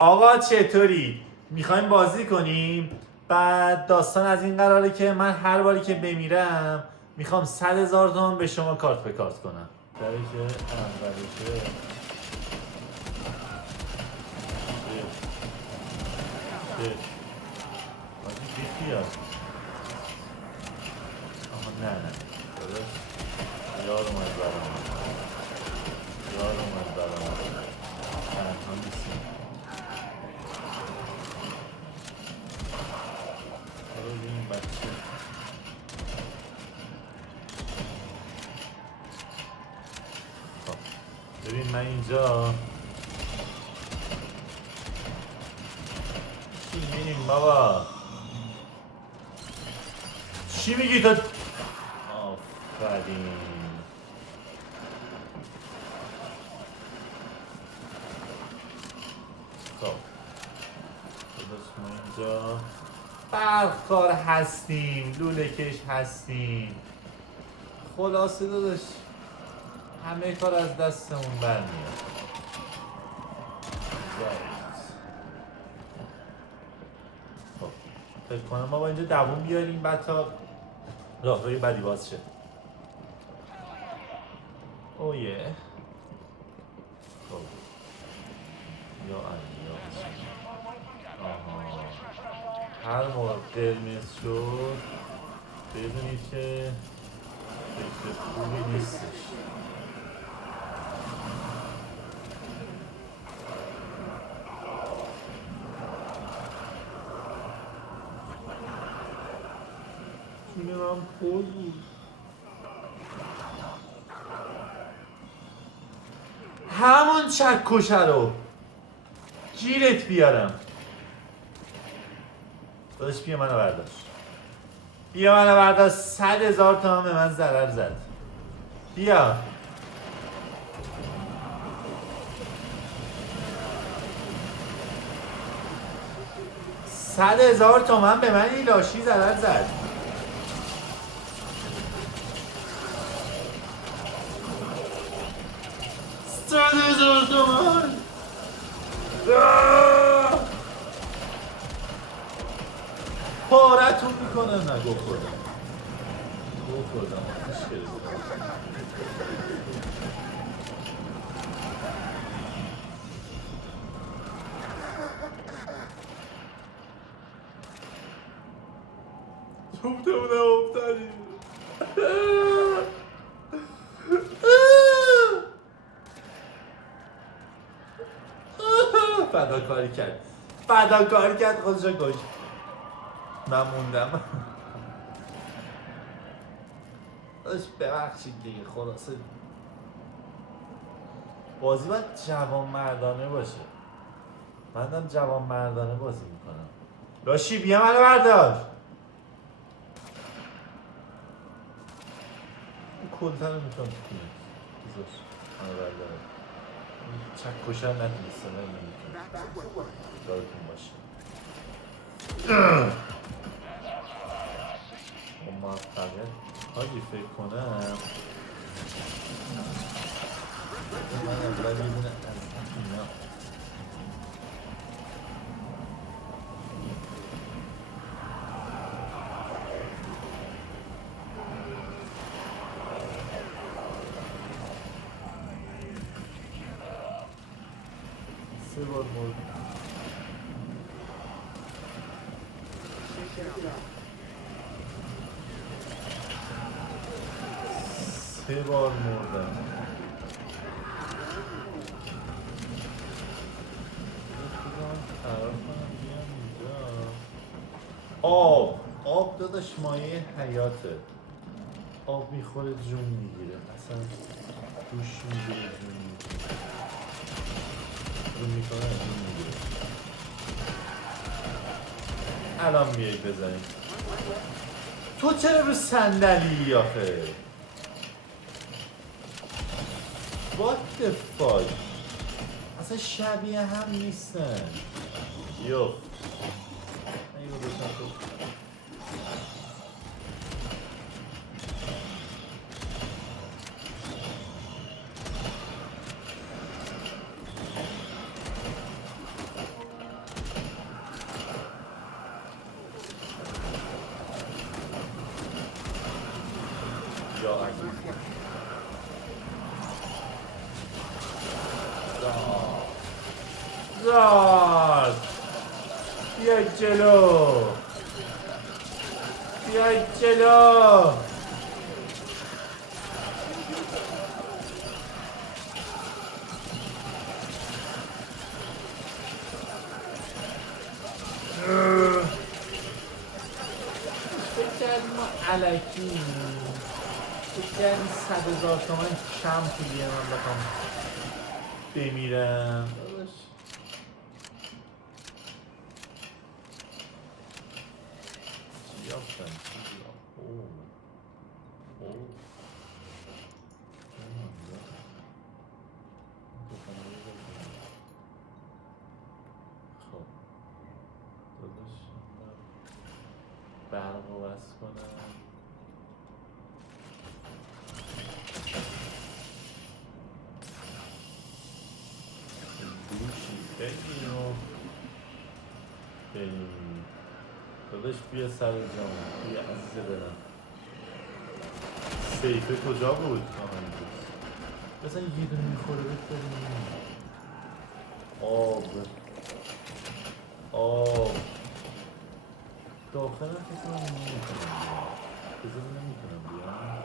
آقا چطوری؟ میخوایم بازی کنیم؟ بعد داستان از این قراره که من هر باری که بمیرم میخوام 100,000 تومان به شما کارت به کارت کنم. درشه اولیشه بازی بیخی هست. آها نه یار اومد برام تنها نیستیم. ببین بچه ببین من اینجا چی می‌بینیم بابا؟ چی میگی تو؟ آفرین. خب ما اینجا برقکار هستیم، لوله کش هستیم، خلاصه داداش همه کار از دستمون برمیاد. خب فکر کنم ما با اینجا دووم بیاریم بعد تا راه روی بدی باز شه. اوه خب یا هر موقع قرمز شد بدونید که فکر خوبی نیستش. چونه من پر بود. همون چکشه رو گیرت بیارم. داداش بیا منو برداشت 100,000 تومان به من ضرر زد. بیا 100,000 تومان به من این لاشی ضرر زد. $100,000 تومان پارتون میکنم. نه گو خوردم توبته بودم افتادیم. فداکاری کرد خودشو کشت. من موندم. داشت ببخشید دیگه. خلاصه بازی باید جوان مردانه باشه. من دارم جوان مردانه بازی میکنم. لاشی بیا منو بردار. این کلتر رو میتونم کنیم بزاش منو بردار. چکشه هم نتونسته نمیتونم دارتون باشه. موفقیت حاجی فکر کنم من اول یه دونه از اینا سه بار مورد مردم. آب داداش مایه حیاته. آب میخوره جون میگیره. اصلا دوش میگیره جون میگیره. الان بیایید بزنیم. تو چرا رو صندلی آخه؟ What the fuck؟ اصلا شبیه هم نیستن. یو اینو بزن تو. بگذار. بیا جلو. بیا جلو. فکر کردیم ما علکی فکر کردیم 100,000 تومن کم پولیه من بخوام بمیرم داداش. چی یافتم؟ اوه اوه خب داداش برق رو بس کنم. دوشی بگیر و بریم. داداش بیا سر جام. بیا عزیز دلم. سیفه کجا بود؟ مثلا یه دونه میخوره بکنیم. آب آب داخل هم فکر کنم نمیتونم بیام. بذار نمیتونم بیام.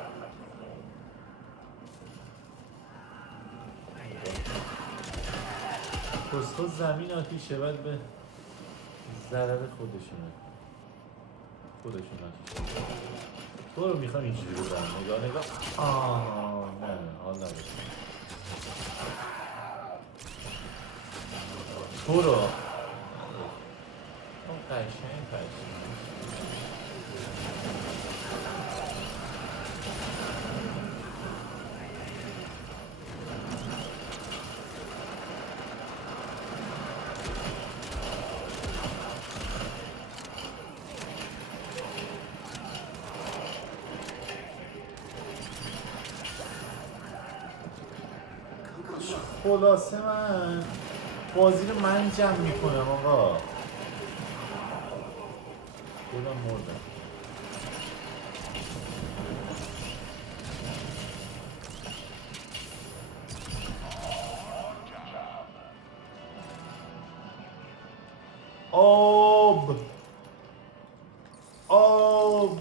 کسخو زمین آتیشه باید به ضرر خودشون آتیشه. تو رو میخوام اینجوری بزنم. نگاه آه نه حال نداره. تو رو قشنگ خلاصه من بازی رو من جمع میکنم آقا. خودم مردم. آب آب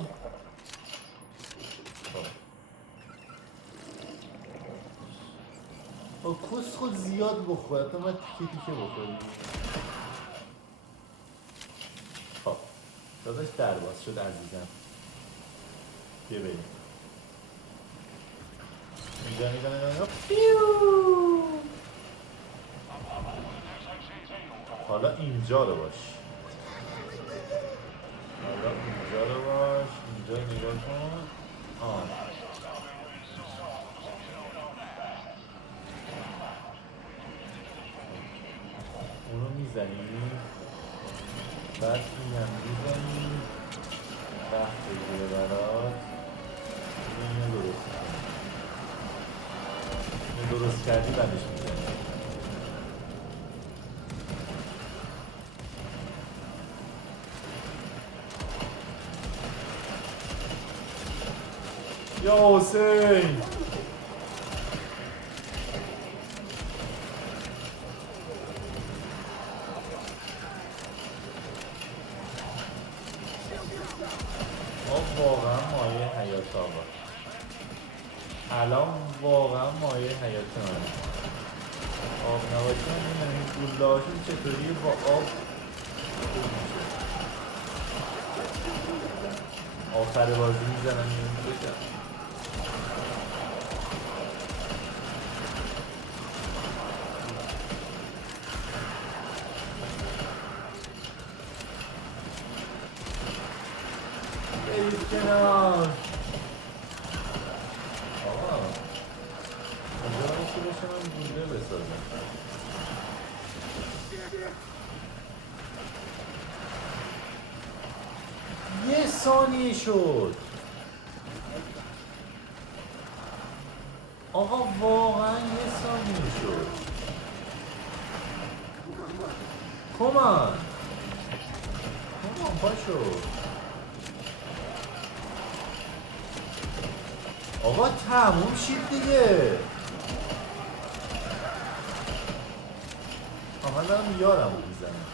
کس خود زیاد بخوره تا من تیکه بخوری. خب داداش در باز شد عزیزم. بیا بریم اینجا پیو. حالا اینجا رو باش. اینجا نگاه کن. اونو میزنی بعد اینم میزنی وقت بگیره برات. اینو درست کنی. اینو درست کردی بعدش میزنی. یا حسین واقعا مایه حیات آقا. الان واقعا مایه حیات من. آب نباشه من نمیدونم این گوله هاشون چطوری با آب خوب میشه. آخر بازی میزنم این بگم. برید کنار. آقا اونجا نمیشه بشه من گوله بسازم. یه ثانیه شد آقا. واقعا یه ثانیه شد. کمان پاشو آقا. تموم شید دیگه. آقا من دارم یارم رو میزنم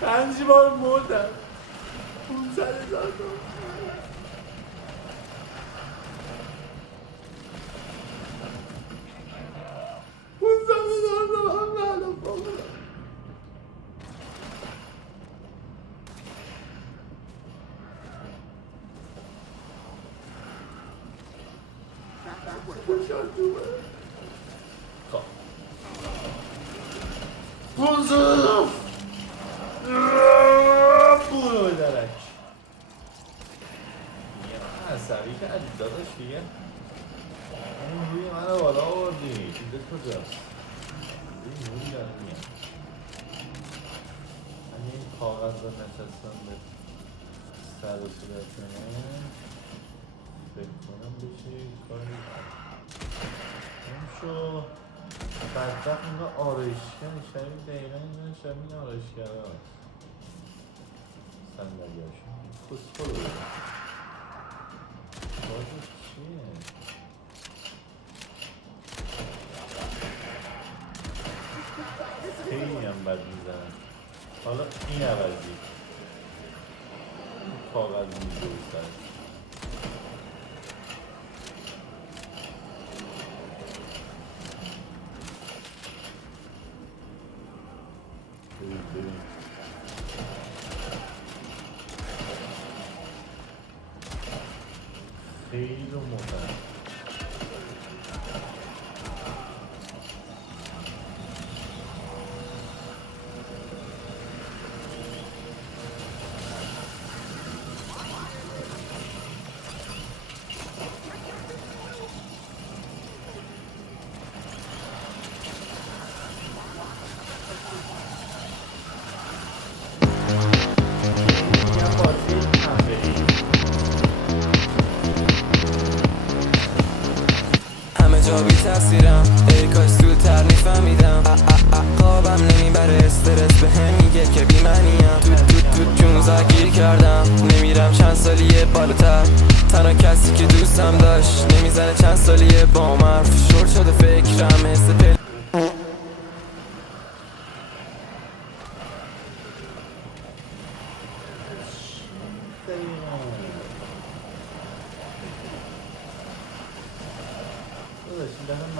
5 بار مردم 500,000 تومان 500,000 تومان معلوم بابا خب 500 برو به درک دیگه من عصبی کردی داداش دیگه اون روی من رو بالا آوردی چیزت کجاست روی نوری دارم میاد من این کاغذ رو نشستم به سر و صورتمه فکر کنم بشه کاری اون شو بدبخت اینگاه آرایشگر شبیه دقیقا اینگاه شبیه آرایشگر هست صندلی هاشون خسکو رو بگم بازش چیه؟ خیلی هم بد میزنن حالا این عوضی این کاغذ میزه و سر ببین خیلی محترم بی تقصیرم ای کاش زودتر میفهمیدم خوابم نمیبره استرس به هم میگه که بی معنیم تو 16 گیر کردم نمیرم چند سالیه بالاتر تنها کسی که دوستم داشت نمیزنه چند سالیه با حرف شورت شده فکرم حس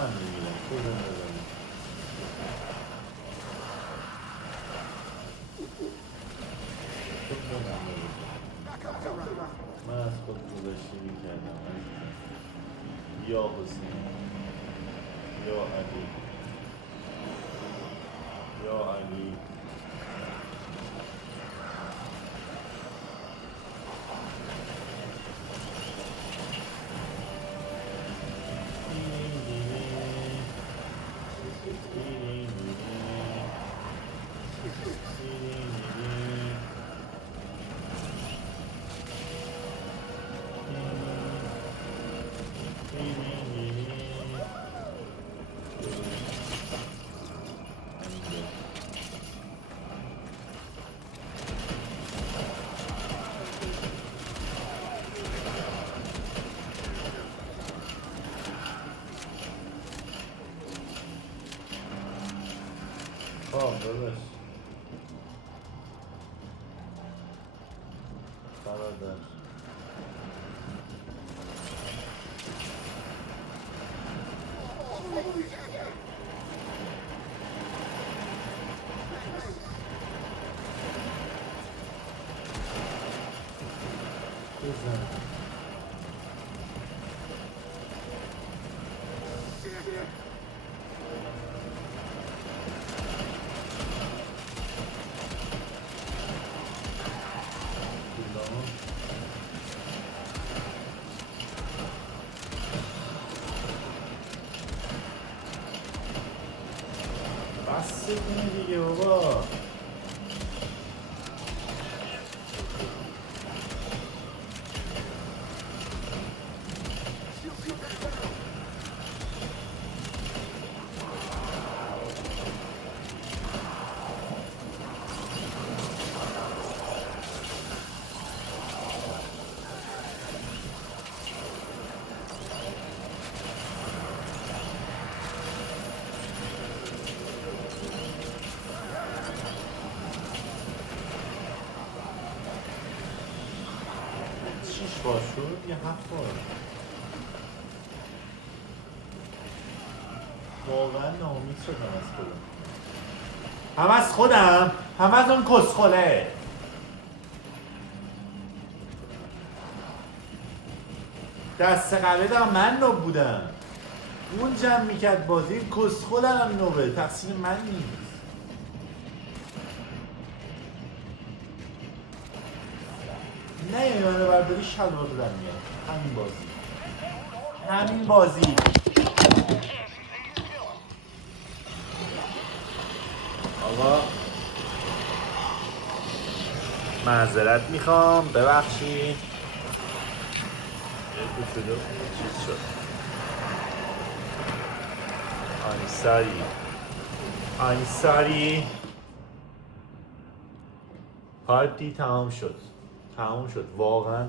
من میگیرم خودم بزنیم من از خود گذاشتگی کردم یا حسین یا علی یا علی داداش برادر بزن بس کنی دیگه بابا بار شد یا 7 بار؟ واقعا ناامید شدم از خودم. هم از خودم هم از اون کسخله. دست قبله دارم من نوب بودم، اون جمع میکرد بازی کسخل هم نوبه، تقصیر من نیست. نه منو برداری شلوار رو در میاد. همین بازی آقا معذرت میخوام، ببخشید. چیز شد. I'm sorry. پارتی تمام شد واقعا.